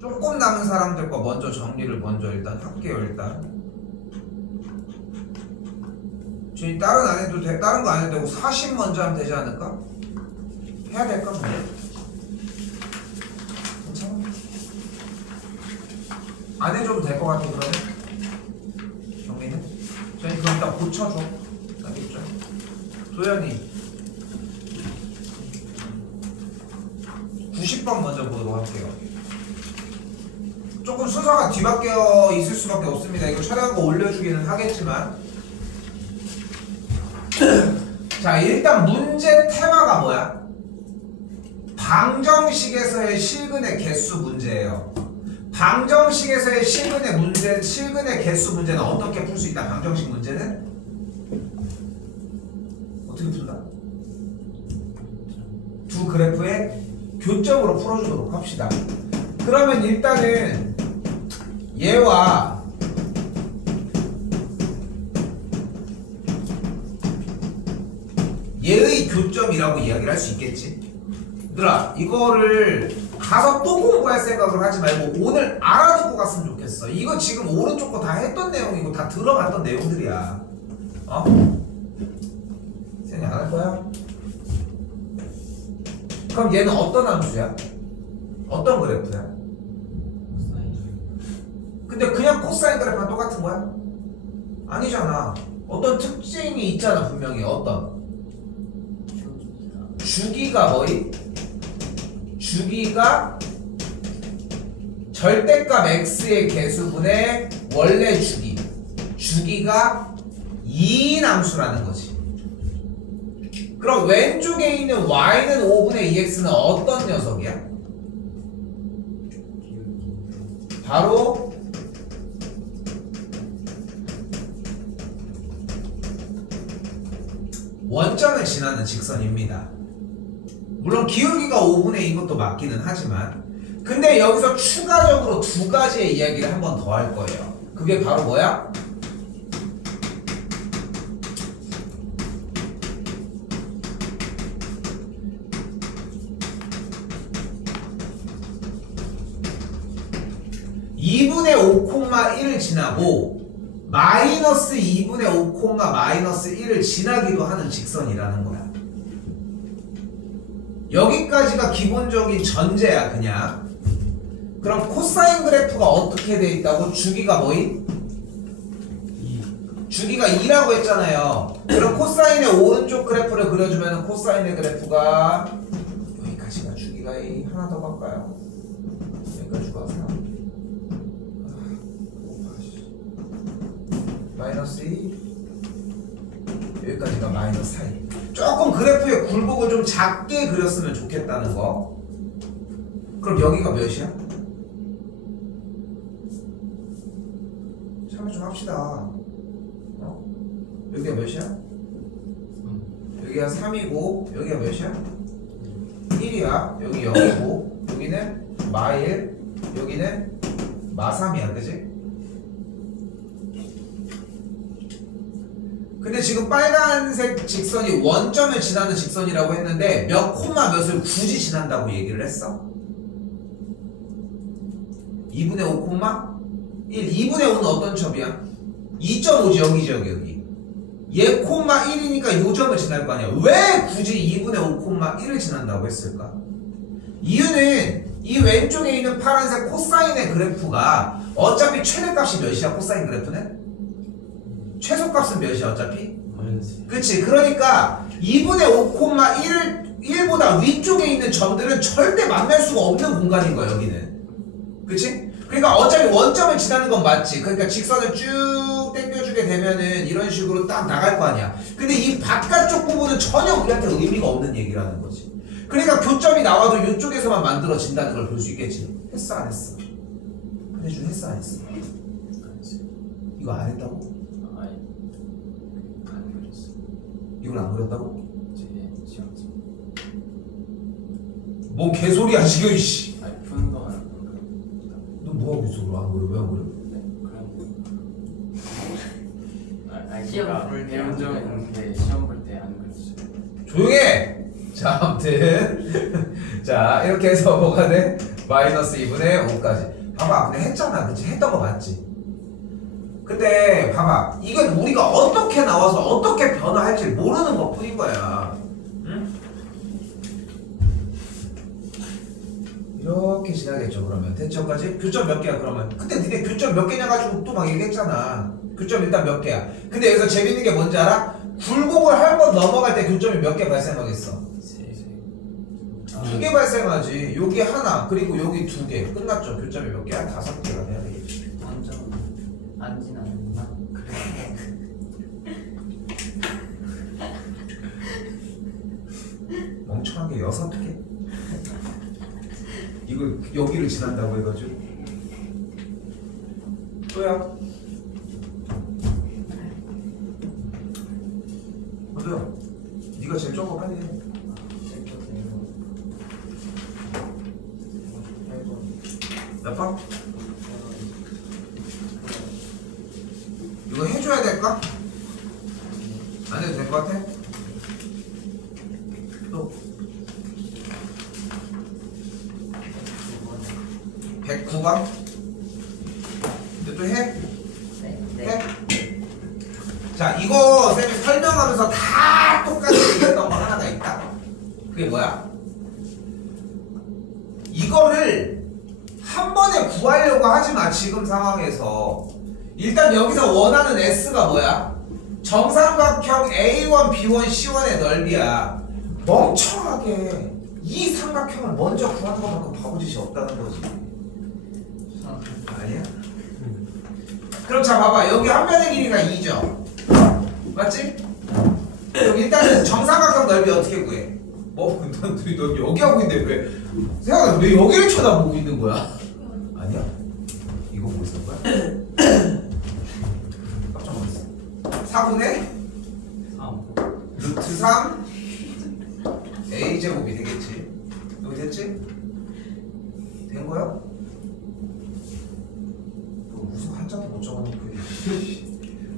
조금 남은 사람들 거 먼저 정리를 먼저 일단 할게요. 일단 지금 다른 안 해도 돼, 다른 거 안 해도 되고 40 먼저 하면 되지 않을까? 해야 될까? 근데 괜찮아. 안 해줘도 될 것 같아. 그러면 정리는 저희 그럼 일단 고쳐줘. 알겠죠? 도현이 90번 먼저 보도록 할게요. 조금 순서가 뒤바뀌어 있을 수밖에 없습니다. 이거 촬영한 거 올려주기는 하겠지만 자, 일단 문제 테마가 뭐야? 방정식에서의 실근의 개수 문제예요. 방정식에서의 실근의 개수 문제는 어떻게 풀 수 있다? 방정식 문제는 어떻게 푼다? 두 그래프의 교점으로 풀어주도록 합시다. 그러면 일단은 얘와 얘의 교점이라고 이야기를 할 수 있겠지. 얘들아, 이거를 가서 또 공부할 생각을 하지 말고 오늘 알아두고 갔으면 좋겠어. 이거 지금 오른쪽 거 다 했던 내용이고 다 들어봤던 내용들이야. 어? 쌤이 안 할 거야? 그럼 얘는 어떤 함수야? 어떤 그래프야? 근데 그냥 코사인 그래프랑 똑같은 거야? 아니잖아. 어떤 특징이 있잖아. 분명히 어떤 주기가 뭐이? 주기가 절대값 x의 개수분의 원래 주기가 2인 함수라는 거지. 그럼 왼쪽에 있는 y는 5분의 2x는 어떤 녀석이야? 바로 원점을 지나는 직선입니다. 물론 기울기가 5분의 2인 것도 맞기는 하지만 근데 여기서 추가적으로 두 가지의 이야기를 한 번 더 할 거예요. 그게 바로 뭐야? (2분의 5,1을) 지나고 마이너스 2분의 5, 마이너스 1을 지나기도 하는 직선이라는 거야. 여기까지가 기본적인 전제야. 그냥 그럼 코사인 그래프가 어떻게 돼 있다고? 주기가 뭐이? 2. 주기가 2라고 했잖아요. 그럼 코사인의 오른쪽 그래프를 그려주면 코사인의 그래프가 여기까지가 주기가 2. 하나 더 갈까요? 여기까지가 3. 마이너스 2. 여기까지가 마이너스 4. 조금 그래프의 굴곡을 좀 작게 그렸으면 좋겠다는 거. 그럼 여기가 몇이야? 참여 좀 합시다. 어? 여기가 몇이야? 여기가 3이고 여기가 몇이야? 1이야. 여기 0이고 여기는 마1, 여기는 마3이야. 그치? 근데 지금 빨간색 직선이 원점을 지나는 직선이라고 했는데 몇 콤마 몇을 굳이 지난다고 얘기를 했어? 2분의 5 콤마 1. 2분의 5는 어떤 첩이야? 2.5지. 여기지 여기. 얘 콤마 1이니까 요 점을 지날 거 아니야. 왜 굳이 2분의 5 콤마 1을 지난다고 했을까? 이유는 이 왼쪽에 있는 파란색 코사인의 그래프가 어차피 최대값이 몇이야? 코사인 그래프는? 최소값은 몇이야 어차피? 그치. 그러니까 2분의 5, 1보다 위쪽에 있는 점들은 절대 만날 수가 없는 공간인 거야 여기는. 그치? 그러니까 어차피 원점을 지나는 건 맞지. 그러니까 직선을 쭉 당겨주게 되면은 이런 식으로 딱 나갈 거 아니야. 근데 이 바깥쪽 부분은 전혀 우리한테 의미가 없는 얘기라는 거지. 그러니까 교점이 나와도 이쪽에서만 만들어진다는 걸 볼 수 있겠지. 했어 안 했어? 한혜준 했어 안 했어? 이거 안 했다고? 이걸 안 그렸다고? 뭔 개소리야 지금 이씨. 아니 푸는 동안 안 그려. 너 뭐하고 있어? 안 그려? 왜 안 그려? 아니 시험 볼 때 배운 적 있는데 시험 볼 때 안 그렸어요. 조용해! 자 아무튼 자 이렇게 해서 뭐가 돼? 마이너스 2분의 5까지. 봐봐, 근데 했잖아, 그치? 했던 거 맞지? 근데 봐봐, 이건 우리가 어떻게 나와서 어떻게 변화할지 모르는 것 뿐인 거야. 응? 이렇게 지나겠죠. 그러면 대처까지 교점 몇 개야 그러면? 근데 니네 교점 몇 개냐 가지고 또 막 얘기했잖아. 교점 일단 몇 개야. 근데 여기서 재밌는 게 뭔지 알아? 굴곡을 한 번 넘어갈 때 교점이 몇 개 발생하겠어? 두 개 발생하지. 여기 하나, 그리고 여기 두 개. 끝났죠. 교점이 몇 개야? 5개가 돼야 되겠지. 완전 안 지나는구나. 멍청한 게 6개. 이거 여기를 지난다고 해가지고. 또야. 어때요? 네가 제일 적어 빨리 해. 몇 번? 이거 해줘야 될까? 안 해도 될 것 같아? 또 109번? 근데 또 해? 해? 자, 이거 쌤이 설명하면서 다 똑같이 얘기했던 거 하나가 있다. 그게 뭐야? 이거를 한 번에 구하려고 하지 마. 지금 상황에서 일단 여기서 원하는 S가 뭐야? 정삼각형 A1, B1, C1의 넓이야. 멍청하게 이 삼각형을 먼저 구하는 것만큼 바보짓이 없다는 거지. 아니야? 그럼 자 봐봐, 여기 한 변의 길이가 2죠. 맞지? 그럼 일단은 정삼각형 넓이 어떻게 구해? 넌 여기 하고 있는데 왜 생각해, 왜 여기를 쳐다보고 있는 거야? 아니야? 이거 보고 있을 거야? 깜짝 놀랐어. 4분의 3 루트 3 A제곱이 되겠지. 여기 됐지? 된 거야? 너 무슨 한자도 못 적어놓고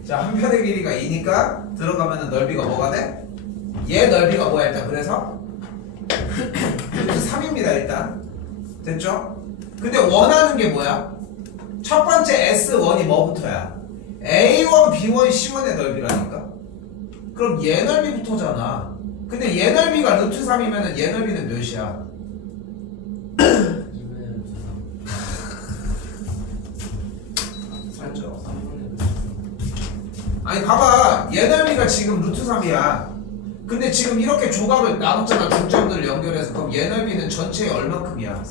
자, 한 편의 길이가 2니까 들어가면은 넓이가 뭐가 돼? 얘 넓이가 뭐야 일단. 그래서 루트 3입니다 일단. 됐죠? 근데 원하는 게 뭐야? 첫 번째 S1이 뭐부터야? A1, B1, C1의 넓이라니까? 그럼 얘 넓이부터잖아. 근데 얘 넓이가 루트 3이면은 얘 넓이는 몇이야? 2분의 3 맞죠? 3분의 아니 봐봐, 얘 넓이가 지금 루트 3이야. 근데 지금 이렇게 조각을 나눴잖아. 중점들을 연결해서. 그럼 얘 넓이는 전체의 얼마큼이야?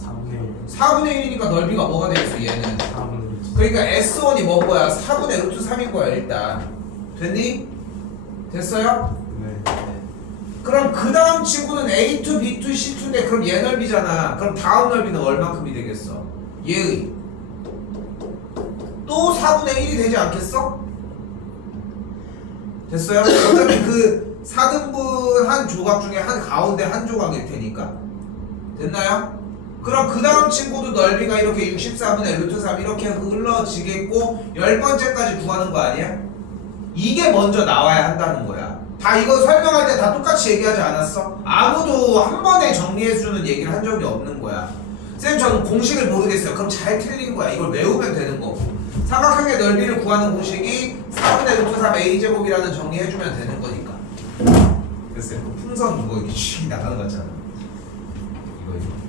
4분의 1이니까 넓이가 뭐가 되겠어 얘는? 4분의 1 그러니까 S1이 뭐 거야? 4분의 루트 3인 거야 일단. 됐니? 됐어요? 네. 그럼 그 다음 친구는 A2, B2, C2인데 그럼 얘 넓이잖아. 그럼 다음 넓이는 얼마큼이 되겠어? 얘의 또 4분의 1이 되지 않겠어? 됐어요? 어차피 그 4등분 한 조각 중에 한 가운데 한 조각일 테니까. 됐나요? 그럼 그 다음 친구도 넓이가 이렇게 64분의 루트 3 이렇게 흘러지겠고 10번째까지 구하는 거 아니야? 이게 먼저 나와야 한다는 거야. 다 이거 설명할 때 다 똑같이 얘기하지 않았어? 아무도 한 번에 정리해주는 얘기를 한 적이 없는 거야. 쌤 저는 공식을 모르겠어요. 그럼 잘 틀린 거야. 이걸 외우면 되는 거고. 삼각형의 넓이를 구하는 공식이 4분의 루트 3 A제곱이라는 정리해주면 되는 거니까. 그래서 그 풍선 뭐 이렇게 슉 나가는 거 같잖아. 이거.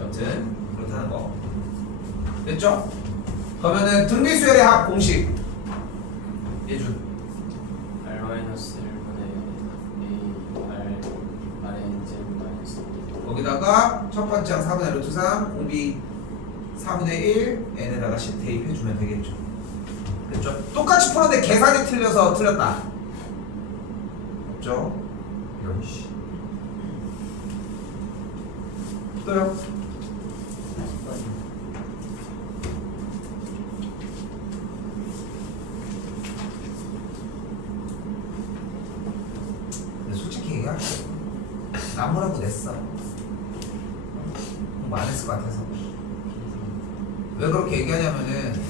아무튼 그렇다는 거. 됐죠? 그러면은 등비수열의 합 공식 예준 R-1분의 A Rn 제곱 마이너스 거기다가 첫 번째 항 4분의 루트 3 공비 4분의 1 n에다가 10 대입해주면 되겠죠. 됐죠? 똑같이 풀었는데 계산이 틀려서 틀렸다. 됐죠? 이런 씨 또요? 솔직히 얘기할게. 나무라고 냈어. 공부 안 했을 것 같아서. 왜 그렇게 얘기하냐면은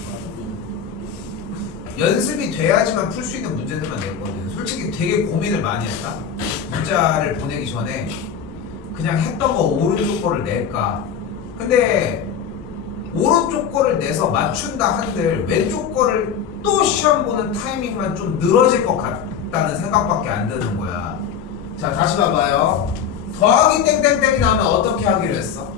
연습이 돼야지만 풀 수 있는 문제들만 냈거든. 솔직히 되게 고민을 많이 했다. 문자를 보내기 전에 그냥 했던 거 오른쪽 거를 낼까? 근데 오른쪽 거를 내서 맞춘다 한들 왼쪽 거를 또 시험 보는 타이밍만 좀 늘어질 것 같다는 생각밖에 안 드는 거야. 자, 다시 봐봐요. 더하기 땡땡땡이 나오면 어떻게 하기로 했어?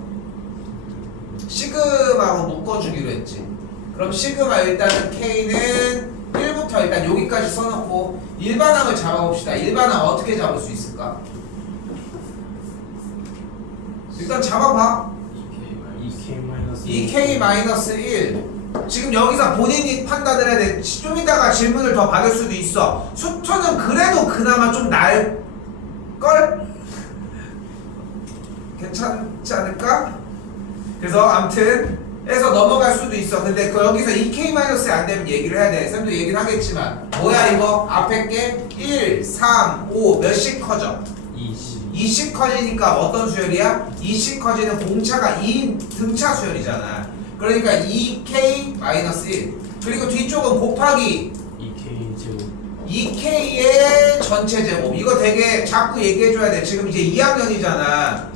시그마로 묶어주기로 했지. 그럼 시그마 일단은 K는 1부터 일단 여기까지 써놓고 일반항을 잡아봅시다. 일반항 어떻게 잡을 수 있을까? 일단 잡아봐. 2K-1 지금 여기서 본인이 판단을 해야 돼. 좀 이따가 질문을 더 받을 수도 있어. 수투는 그래도 그나마 좀 나을걸? 괜찮지 않을까? 그래서 암튼 해서 넘어갈 수도 있어. 근데 여기서 2K- 안 되면 얘기를 해야 돼. 쌤도 얘기를 하겠지만 뭐야 이거? 앞에 게 1, 3, 5 몇씩 커져? 2씩 커지니까 어떤 수열이야? 2씩 커지는 공차가 2인 등차 수열이잖아. 그러니까 2K-1 그리고 뒤쪽은 곱하기 2K의 전체 제곱. 이거 되게 자꾸 얘기해줘야 돼. 지금 이제 2학년이잖아.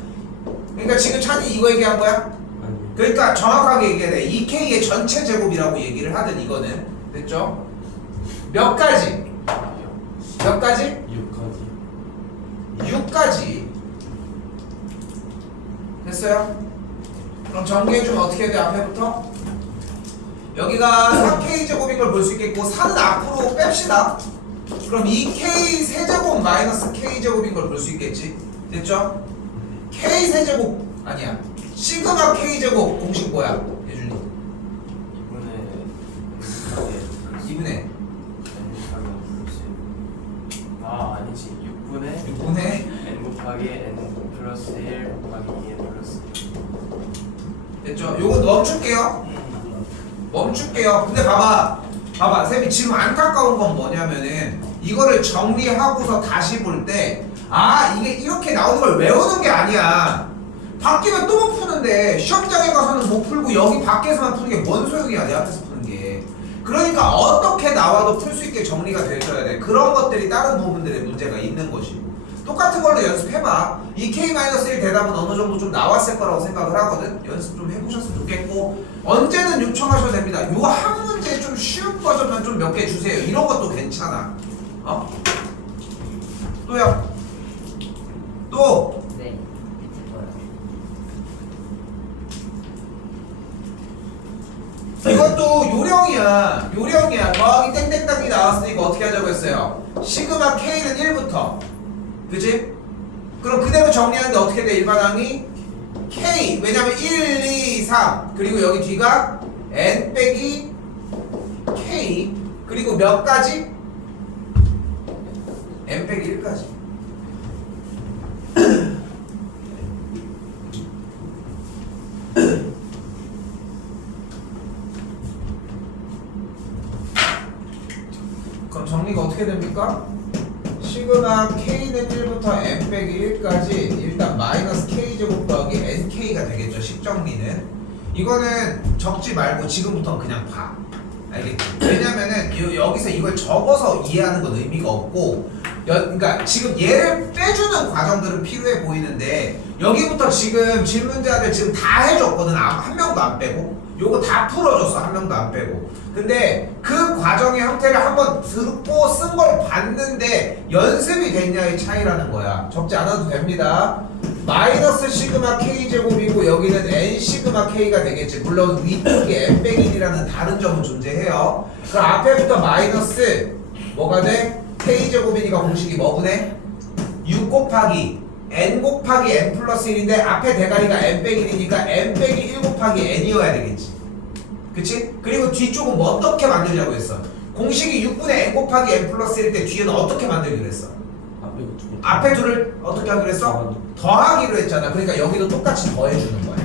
그러니까 지금 찬이 이거 얘기한 거야? 그러니까 정확하게 얘기해야 돼. 2K의 전체 제곱이라고 얘기를 하든 이거는. 됐죠? 몇 가지? 몇 가지? 6가지. 됐어요? 그럼 전개해주면 어떻게 해야 돼? 앞에부터? 여기가 3K 제곱인 걸 볼 수 있겠고 4는 앞으로 뺍시다. 그럼 2K 세제곱 마이너스 K 제곱인 걸 볼 수 있겠지? 됐죠? K 세제곱 아니야. 시그마 K 제곱 공식 뭐야? 예준이 2분의 아니지 6분의 6분의 n 곱하기 n 플러스 1 곱하기 2n 플러스 1. 됐죠? 요거 멈출게요. 근데 봐봐 쌤이 지금 안타까운 건 뭐냐면은 이거를 정리하고서 다시 볼 때 이게 이렇게 나오는 걸 외우는 게 아니야. 바뀌면 또 못 푸는데 시험장에 가서는 못 풀고 여기 밖에서만 푸는 게 뭔 소용이야. 내 앞에서 푸는 게. 그러니까 어떻게 나와도 풀 수 있게 정리가 돼줘야 돼. 그런 것들이 다른 부분들의 문제가 있는 것이고. 똑같은 걸로 연습해봐. 이 K-1 대답은 어느 정도 좀 나왔을 거라고 생각을 하거든. 연습 좀 해보셨으면 좋겠고 언제든 요청하셔도 됩니다. 요 한 문제 좀 쉬운 버전만 좀 몇 개 주세요. 이런 것도 괜찮아. 또요? 또? 네. 이것도 요령이야. 더하기 땡땡땡이 나왔으니까 어떻게 하자고 했어요? 시그마 K는 1부터 그치? 그럼 그대로 정리하는데 어떻게 돼? 일반항이 K 왜냐면 1, 2, 3 그리고 여기 뒤가 N 빼기 K 그리고 몇 가지? N 빼기 1까지. 그럼 정리가 어떻게 됩니까? 시그마 K는 1부터 N 빼기 1까지 일단 마이너스 K제곱 더하기 NK가 되겠죠. 식정리는 이거는 적지 말고 지금부터 그냥 봐. 알겠지? 왜냐면은 여기서 이걸 적어서 이해하는 건 의미가 없고 그러니까 지금 얘를 빼주는 과정들은 필요해 보이는데 여기부터 지금 질문자들 지금 다 해줬거든. 한 명도 안 빼고 요거 다 풀어줬어. 한 명도 안 빼고. 근데 그 과정의 형태를 한번 듣고 쓴 걸 봤는데 연습이 됐냐의 차이라는 거야. 적지 않아도 됩니다. 마이너스 시그마 K 제곱이고 여기는 N 시그마 K가 되겠지. 물론 위쪽에 N 빼기 1이라는 다른 점은 존재해요. 그럼 앞에부터 마이너스 뭐가 돼? K 제곱이니까 공식이 뭐분해? 6 곱하기 N 곱하기 N 플러스 1인데 앞에 대가리가 N 빼기 1이니까 N 빼기 1 곱하기 N이어야 되겠지. 그치? 그리고 뒤쪽은 뭐 어떻게 만들자고 했어? 공식이 6분의 N 곱하기 N 플러스 1일 때 뒤에는 어떻게 만들기로 했어? 앞에 둘을 어떻게 하기로 했어? 더하기로 했잖아. 그러니까 여기도 똑같이 더해주는 거야.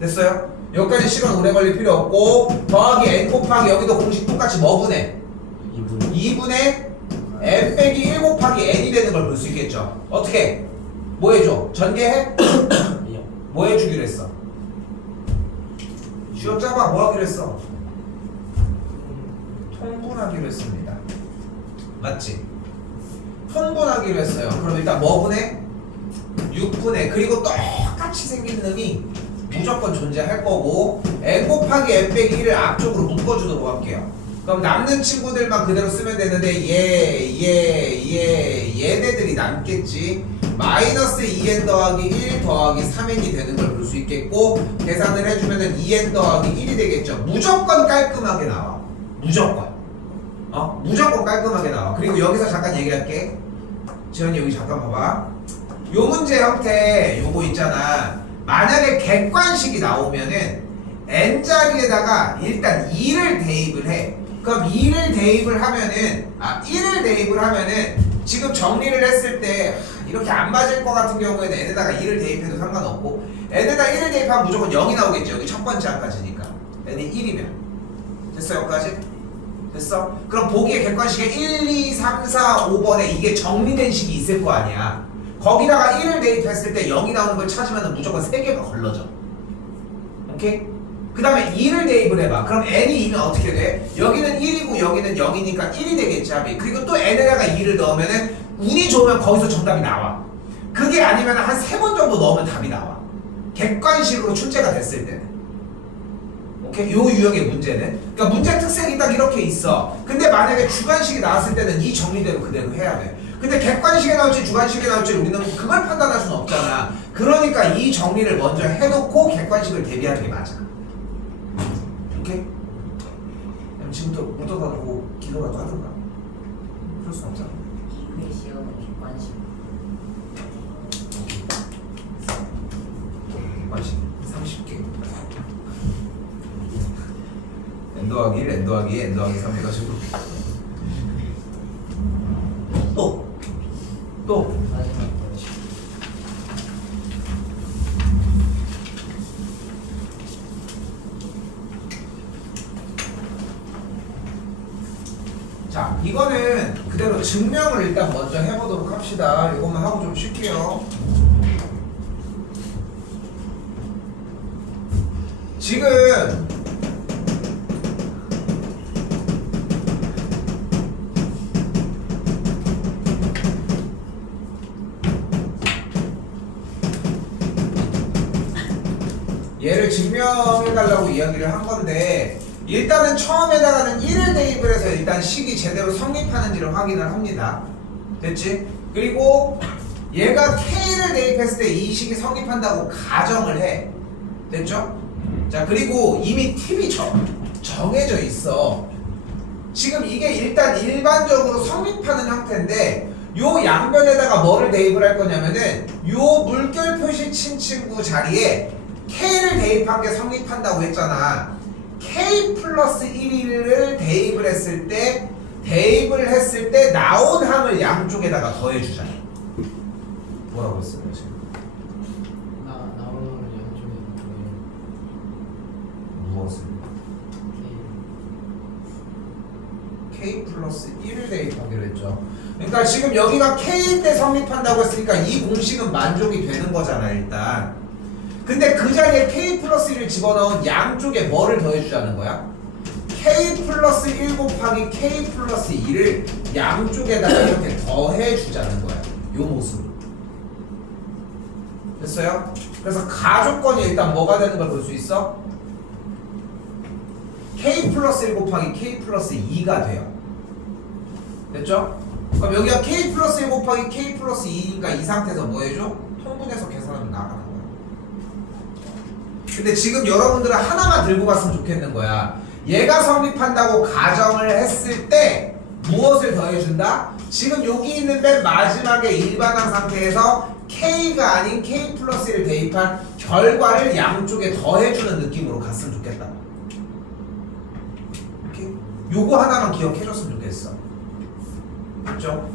됐어요? 여기까지 시간 오래 걸릴 필요 없고 더하기 N 곱하기 여기도 공식 똑같이 뭐 분해? 2분의 N 빼기 1 곱하기 N이 되는 걸 볼 수 있겠죠. 어떻게? 뭐 해줘? 전개해? 뭐 해주기로 했어? 쉬었자마 뭐 하기로 했어? 통분하기로 했습니다. 맞지? 통분하기로 했어요. 그럼 일단 뭐 분해? 6분의 그리고 똑같이 생긴 놈이 무조건 존재할 거고 n 곱하기 n 빼기 1을 앞쪽으로 묶어주도록 할게요. 그럼 남는 친구들만 그대로 쓰면 되는데 얘네들이 남겠지. 마이너스 2n 더하기 1 더하기 3n이 되는 걸 볼 수 있겠고 계산을 해주면은 2n 더하기 1이 되겠죠. 무조건 깔끔하게 나와. 무조건. 무조건 깔끔하게 나와. 그리고 여기서 잠깐 얘기할게. 지현이 여기 잠깐 봐봐. 요 문제 형태 요거 있잖아. 만약에 객관식이 나오면은 n자리에다가 일단 2를 대입을 해. 그럼 2를 대입을 하면은 1을 대입을 하면은 지금 정리를 했을 때 이렇게 안 맞을 것 같은 경우에는 n에다가 2를 대입해도 상관없고 n에다 1을 대입하면 무조건 0이 나오겠죠. 여기 첫 번째 항까지니까 n이 1이면 됐어? 여기까지? 됐어? 그럼 보기에 객관식에 1, 2, 3, 4, 5번에 이게 정리된 식이 있을 거 아니야. 거기다가 1을 대입했을 때 0이 나오는 걸 찾으면 무조건 3개가 걸러져. 오케이? 그 다음에 2를 대입을 해봐. 그럼 n이 2면 어떻게 돼? 여기는 1이고 여기는 0이니까 1이 되겠지 합이. 그리고 또 n에다가 2를 넣으면은 운이 좋으면 거기서 정답이 나와. 그게 아니면 한 3번 정도 넣으면 답이 나와. 객관식으로 출제가 됐을 때는. 오케이? 요 유형의 문제는. 그러니까 문제 특색이 딱 이렇게 있어. 근데 만약에 주관식이 나왔을 때는 이 정리대로 그대로 해야 돼. 근데 객관식에 나올지 주관식에 나올지 우리는 그걸 판단할 수는 없잖아. 그러니까 이 정리를 먼저 해놓고 객관식을 대비하는 게 맞아. 오케이? 지금부터 묻어다 두고 기도라도 하든가. 그럴 순 없잖아. 이회 시험은 객관식. 객관식 30개. n 더하기 1, n 더하기 2, n 더하기 3 해가지고 또 마지막 거. 자, 이거는 그대로 증명을 일단 먼저 해보도록 합시다. 이것만 하고 좀 쉴게요. 지금 얘를 증명해달라고 이야기를 한 건데 일단은 처음에다가는 1을 대입을 해서 일단 식이 제대로 성립하는지를 확인을 합니다. 됐지? 그리고 얘가 K를 대입했을 때 이 식이 성립한다고 가정을 해. 됐죠? 자, 그리고 이미 팁이 정해져 있어. 지금 이게 일단 일반적으로 성립하는 형태인데 요 양변에다가 뭐를 대입을 할 거냐면은 요 물결 표시 친 친구 자리에 K를 대입한 게 성립한다고 했잖아. K 플러스 1을 대입을 했을 때 나온 함을 양쪽에다가 더해주잖아. 뭐라고 했어요 지금? 나오는 양쪽에 무엇을? K 플러스 1을 대입하기로 했죠. 그러니까 지금 여기가 K 때 성립한다고 했으니까 이 공식은 만족이 되는 거잖아 일단. 근데 그 자리에 K 플러스 1을 집어넣은 양쪽에 뭐를 더해주자는 거야? K 플러스 1 곱하기 K 플러스 2를 양쪽에다가 이렇게 더해주자는 거야. 요 모습으로. 됐어요? 그래서 가조건이 일단 뭐가 되는 걸 볼 수 있어? K 플러스 1 곱하기 K 플러스 2가 돼요. 됐죠? 그럼 여기가 K 플러스 1 곱하기 K 플러스 2니까 이 상태에서 뭐 해줘? 통분해서 계산하면 나가는 거야. 근데 지금 여러분들은 하나만 들고 갔으면 좋겠는 거야. 얘가 성립한다고 가정을 했을 때 무엇을 더해준다? 지금 여기 있는 맨 마지막에 일반항 상태에서 K가 아닌 K 플러스 1을 대입한 결과를 양쪽에 더해주는 느낌으로 갔으면 좋겠다. 오케이? 요거 하나만 기억해줬으면 좋겠어. 됐죠?